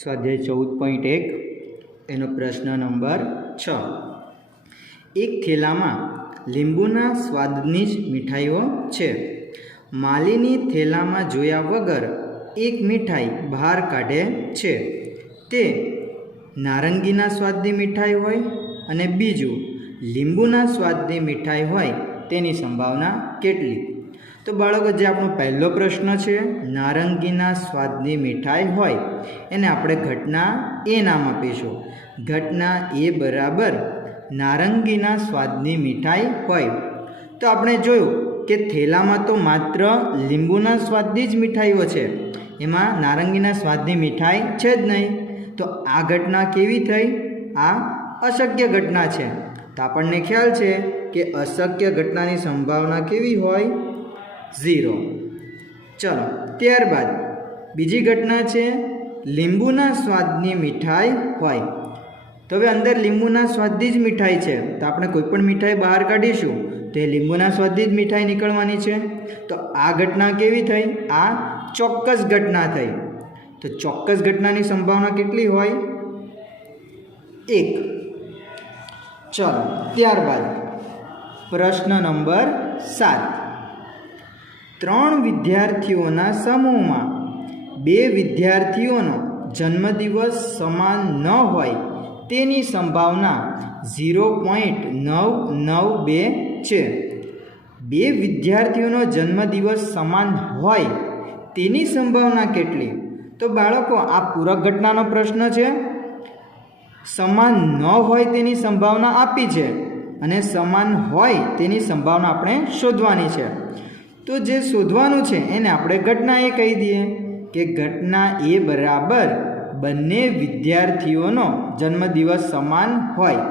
સ્વાધ્યાય 14.1 એનો પ્રશ્ન નંબર 6। એક થેલામાં લીંબુના સ્વાદની જ મીઠાઈઓ છે। માલિની થેલામાં જોયા વગર એક મીઠાઈ બહાર કાઢે છે। તે નારંગીના સ્વાદની મીઠાઈ હોય અને બીજું લીંબુના સ્વાદની મીઠાઈ હોય તેની સંભાવના કેટલી? તો બાળકો, જે આપણો પહેલો પ્રશ્ન છે, નારંગીના સ્વાદની મીઠાઈ હોય એને આપણે ઘટના એ નામ આપીશું। ઘટના એ બરાબર નારંગીના સ્વાદની મીઠાઈ હોય। તો આપણે જોયું કે થેલામાં તો માત્ર લીંબુના સ્વાદની જ મીઠાઈઓ છે, એમાં નારંગીના સ્વાદની મીઠાઈ છે જ નહીં। તો આ ઘટના કેવી થઈ? આ અશક્ય ઘટના છે। તો આપણને ખ્યાલ છે કે અશક્ય ઘટનાની સંભાવના કેવી હોય? 0। ચલો, ત્યારબાદ બીજી ઘટના છે લીંબુના સ્વાદની મીઠાઈ હોય। તો હવે અંદર લીંબુના સ્વાદની જ મીઠાઈ છે, તો આપણે કોઈ પણ મીઠાઈ બહાર કાઢીશું તો એ લીંબુના સ્વાદની જ મીઠાઈ નીકળવાની છે। તો આ ઘટના કેવી થઈ? આ ચોક્કસ ઘટના થઈ। તો ચોક્કસ ઘટનાની સંભાવના કેટલી હોય? 1। ચલો, ત્યારબાદ પ્રશ્ન નંબર 7। 3 વિદ્યાર્થીઓના સમૂહમાં 2 વિદ્યાર્થીઓનો જન્મદિવસ સમાન ન હોય તેની સંભાવના 0.992 છે। 2 વિદ્યાર્થીઓનો જન્મદિવસ સમાન હોય તેની સંભાવના કેટલી? તો બાળકો, આ પૂરક ઘટનાનો પ્રશ્ન છે। સમાન ન હોય તેની સંભાવના આપી છે અને સમાન હોય તેની સંભાવના આપણે શોધવાની છે। તો જે શોધવાનું છે એને આપણે ઘટના એ કહી દઈએ કે ઘટના એ બરાબર બંને વિદ્યાર્થીઓનો જન્મદિવસ સમાન હોય।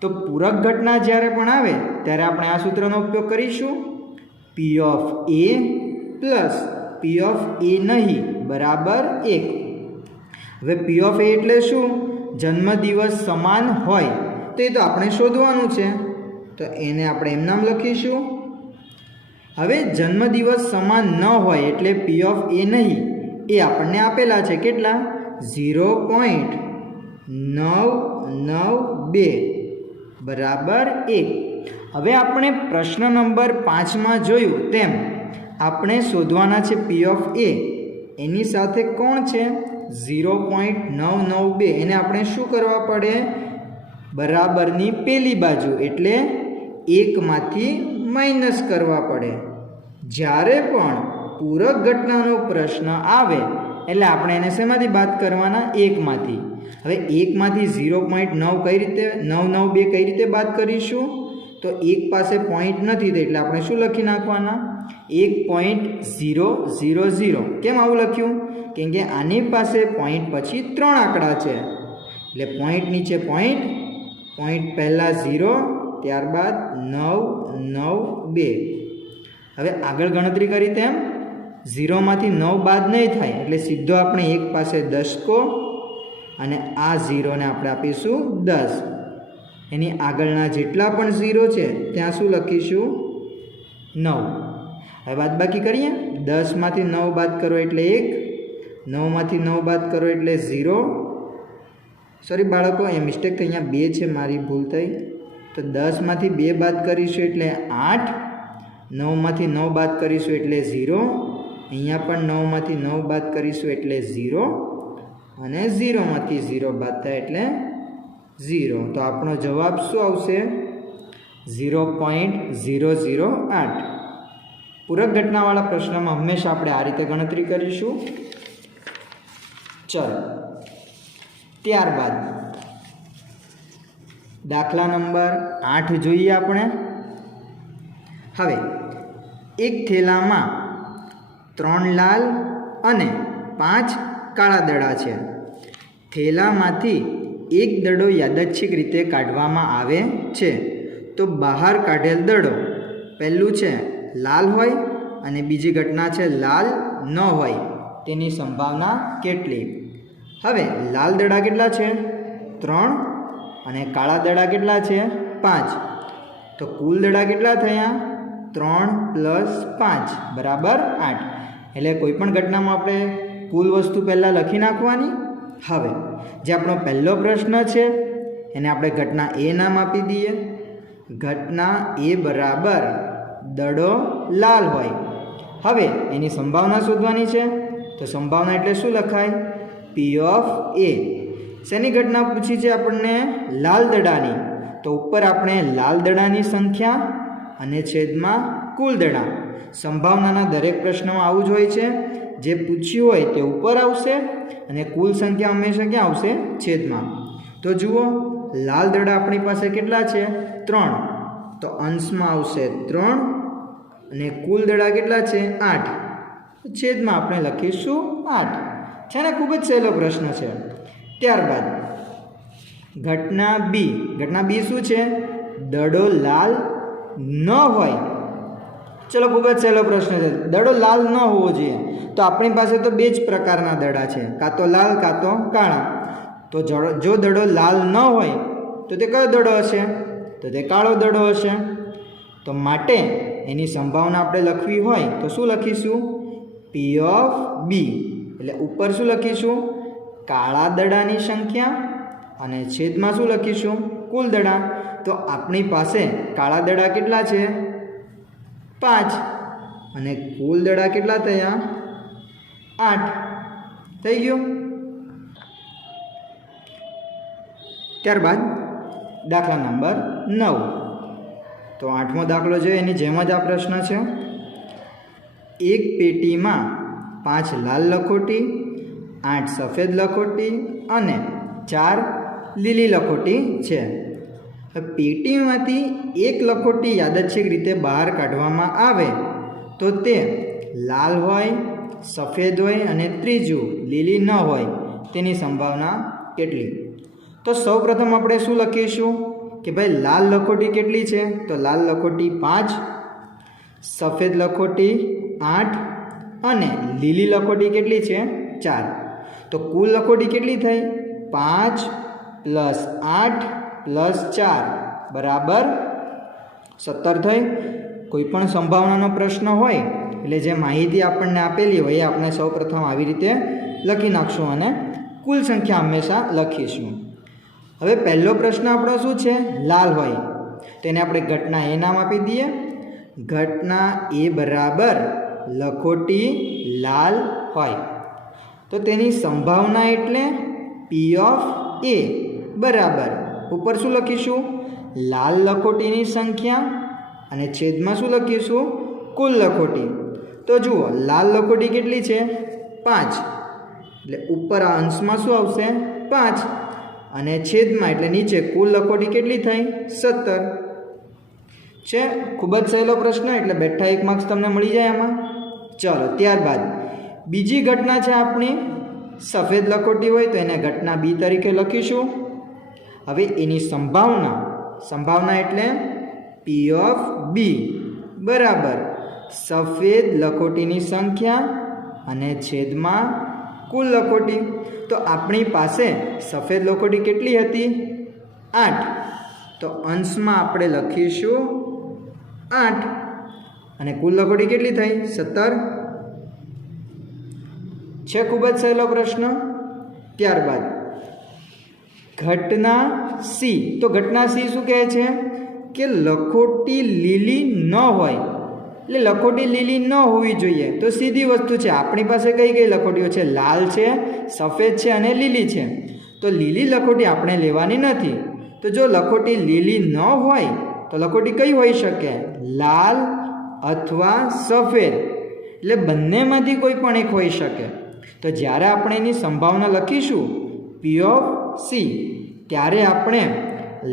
તો પૂરક ઘટના જ્યારે પણ આવે ત્યારે આપણે આ સૂત્રનો ઉપયોગ કરીશું, P of A plus P of A નહીં બરાબર 1। હવે P ઓફ A એટલે શું? જન્મદિવસ સમાન હોય, તો એ તો આપણે શોધવાનું છે, તો એને આપણે એમ નામ લખીશું। હવે જન્મદિવસ સમાન ન હોય એટલે P ઓફ A નહીં એ આપણને આપેલા છે, કેટલા? 0.992 બરાબર 1। હવે આપણે પ્રશ્ન નંબર 5માં જોયું તેમ આપણે શોધવાના છે P ઓફ A, એની સાથે કોણ છે? 0.992। એને આપણે શું કરવા પડે? બરાબરની પેલી બાજુ એટલે 1 માંથી માઇનસ કરવા પડે। જ્યારે પણ પૂરક ઘટનાનો પ્રશ્ન આવે એટલે આપણે એને શેમાંથી બાદ કરવાના? 1 માંથી। હવે 1 માંથી 0.992 કઈ રીતે બાદ કરીશું? તો 1 પાસે પોઈન્ટ નથી એટલે આપણે શું લખી નાખવાના? 1.000। કેમ આવું લખ્યું? કેમ કે આની પાસે પોઈન્ટ પછી 3 આંકડા છે, એટલે પોઈન્ટ નીચે પોઈન્ટ, પોઈન્ટ પહેલાં 0, ત્યારબાદ 992। હવે આગળ ગણતરી કરી તેમ 0 માંથી 9 બાદ નહીં થાય એટલે સીધો આપણે 1 પાસે દશકો અને આ 0ને આપણે આપીશું 10। એની આગળના જેટલા પણ 0 છે ત્યાં શું લખીશું? 9। હવે બાદબાકી કરીએ। 10 માંથી 9 બાદ કરો એટલે 1, 9 માંથી 9 બાદ કરો એટલે 0। સોરી બાળકો, એ મિસ્ટેક થઈ, અહીંયા 2 છે, મારી ભૂલ થઈ। તો 10 માંથી 2 બાદ કરીશું એટલે 8, 9 માંથી 9 બાદ કરીશું એટલે 0, અહીંયા પણ 9 માંથી 9 બાદ કરીશું એટલે 0 અને 0 માંથી 0 બાદ થાય એટલે 0। તો આપણો જવાબ શું આવશે? 0.008। પૂરક ઘટનાવાળા પ્રશ્નમાં હંમેશા આપણે આ રીતે ગણતરી કરીશું। ચલો, ત્યારબાદ દાખલા નંબર 8 જોઈએ આપણે। હવે એક થેલામાં 3 લાલ અને 5 કાળા દડા છે। થેલામાંથી એક દડો યાદચ્છિક રીતે કાઢવામાં આવે છે, તો બહાર કાઢેલ દડો પહેલું છે લાલ હોય અને બીજી ઘટના છે લાલ ન હોય તેની સંભાવના કેટલી? હવે લાલ દડા કેટલા છે? 3 અને કાળા દડા કેટલા છે? 5। તો કુલ દડા કેટલા થયા? 3 + 5 બરાબર 8। એટલે કોઈ પણ ઘટનામાં આપણે કુલ વસ્તુ પહેલાં લખી નાખવાની હવે જે આપણો પહેલો પ્રશ્ન છે એને આપણે ઘટના એ નામ આપી દઈએ. ઘટના એ બરાબર દડો લાલ હોય. હવે એની સંભાવના શોધવાની છે. તો સંભાવના એટલે શું લખાય? પી ઓફ એ. શેની ઘટના પૂછી છે આપણને? લાલ દડાની. તો ઉપર આપણે લાલ દડાની સંખ્યા અને છેદમાં કુલ દડા. સંભાવનાના દરેક પ્રશ્નમાં આવું જ હોય છે. જે પૂછ્યું હોય તે ઉપર આવશે અને કુલ સંખ્યા હંમેશા ક્યાં આવશે? છેદમાં. તો જુઓ, લાલ દડા આપણી પાસે કેટલા છે? 3. તો અંશમાં આવશે 3 અને કુલ દડા કેટલા છે? 8. છેદમાં આપણે લખીશું 8. છે ને? ખૂબ જ સહેલો પ્રશ્ન છે. ત્યારબાદ ઘટના બી. ઘટના બી શું છે? દડો લાલ ન હોય. ચલો, ખૂબ જ સહેલો પ્રશ્ન છે. દડો લાલ ન હોવો જોઈએ. તો આપણી પાસે તો બે જ પ્રકારના દડા છે, કાં તો લાલ કાં તો કાળા. તો જો દડો લાલ ન હોય તો તે કયો દડો હશે? તો તે કાળો દડો હશે. તો માટે એની સંભાવના આપણે લખવી હોય તો શું લખીશું? P of B. એટલે ઉપર શું લખીશું? કાળા દડાની સંખ્યા અને છેદમાં શું લખીશું? કુલ દડા. તો આપણી પાસે કાળા દડા કેટલા છે? 5 અને કુલ દડા કેટલા થયા? 8. થઈ ગયું. ત્યારબાદ દાખલા નંબર 9. તો 8મો દાખલો જોઈએ, એની જેમ જ આ પ્રશ્ન છે. એક પેટીમાં 5 લાલ લખોટી, 8 સફેદ લખોટી અને 4 લીલી લખોટી છે. પેટીમાંથી એક લખોટી યાદચ્છિક રીતે બહાર કાઢવામાં આવે તો તે લાલ હોય, સફેદ હોય અને ત્રીજું લીલી ન હોય. તેની સંભાવના કેટલી? તો સૌપ્રથમ આપણે શું લખીશું કે ભાઈ લાલ લખોટી કેટલી છે? તો લાલ લખોટી 5, સફેદ લખોટી 8 અને લીલી લખોટી કેટલી છે? 4. તો કુલ લખોટી કેટલી થઈ? 5 + 8 + 4 બરાબર 17 થઈ. કોઈ પણ સંભાવનાનો પ્રશ્ન હોય એટલે જે માહિતી આપણને આપેલી હોય એ આપણે સૌપ્રથમ આવી રીતે લખી નાખશું અને કુલ સંખ્યા હંમેશા લખીશું. હવે પહેલો પ્રશ્ન આપણો શું છે? લાલ હોય. તેને આપણે ઘટના એ નામ આપી દઈએ. ઘટના એ બરાબર લખોટી લાલ હોય. તો તેની સંભાવના એટલે પી ઓફ એ બરાબર ઉપર શું લખીશું? લાલ લખોટીની સંખ્યા અને છેદમાં શું લખીશું? કુલ લખોટી. તો જુઓ, લાલ લખોટી કેટલી છે? 5. એટલે ઉપર આ અંશમાં શું આવશે? 5 અને છેદમાં એટલે નીચે કુલ લખોટી કેટલી થઈ? 17 છે. ખૂબ જ સહેલો પ્રશ્ન, એટલે બેઠા 1 માર્ક્સ તમને મળી જાય આમાં. ચલો, ત્યારબાદ બીજી ઘટના છે આપણી સફેદ લખોટી હોય તો એને ઘટના બી તરીકે લખીશું. હવે એની સંભાવના એટલે પી ઓફ બી બરાબર સફેદ લખોટીની સંખ્યા અને છેદમાં કુલ લખોટી. તો આપણી પાસે સફેદ લખોટી કેટલી હતી? 8. તો અંશમાં આપણે લખીશું 8 અને કુલ લખોટી કેટલી થઈ? 17 છે. ખૂબ જ સહેલો પ્રશ્ન. ત્યારબાદ ઘટના સી. તો ઘટના સી શું કહે છે કે લખોટી લીલી ન હોય. એટલે લખોટી લીલી ન હોવી જોઈએ. તો સીધી વસ્તુ છે, આપણી પાસે કઈ કઈ લખોટીઓ છે? લાલ છે, સફેદ છે અને લીલી છે. તો લીલી લખોટી આપણે લેવાની નથી. તો જો લખોટી લીલી ન હોય તો લખોટી કઈ હોઈ શકે? લાલ અથવા સફેદ. એટલે બંનેમાંથી કોઈ પણ એક હોઈ શકે. તો જ્યારે આપણે એની સંભાવના લખીશું પી ઓફ સી ત્યારે આપણે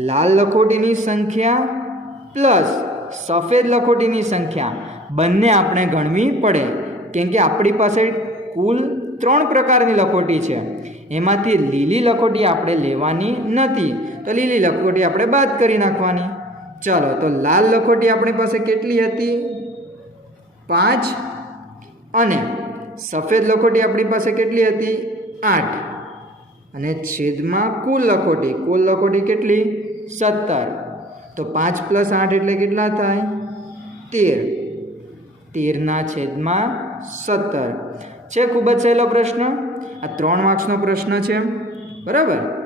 લાલ લખોટીની સંખ્યા પ્લસ સફેદ લખોટીની સંખ્યા બંને આપણે ગણવી પડે. કેમ કે આપણી પાસે કુલ 3 પ્રકારની લખોટી છે. એમાંથી લીલી લખોટી આપણે લેવાની નથી. તો લીલી લખોટી આપણે બાદ કરી નાખવાની. ચાલો, તો લાલ લખોટી આપણી પાસે કેટલી હતી? 5 અને સફેદ લખોટી આપણી પાસે કેટલી હતી? 8 અને છેદમાં કુલ લખોટી કેટલી? 17. તો 5 + 8 એટલે કેટલા થાય? 13. 13 ના છેદમાં 17 છે. ખૂબ જ સહેલો પ્રશ્ન. આ 3 માર્ક્સનો પ્રશ્ન છે, બરાબર.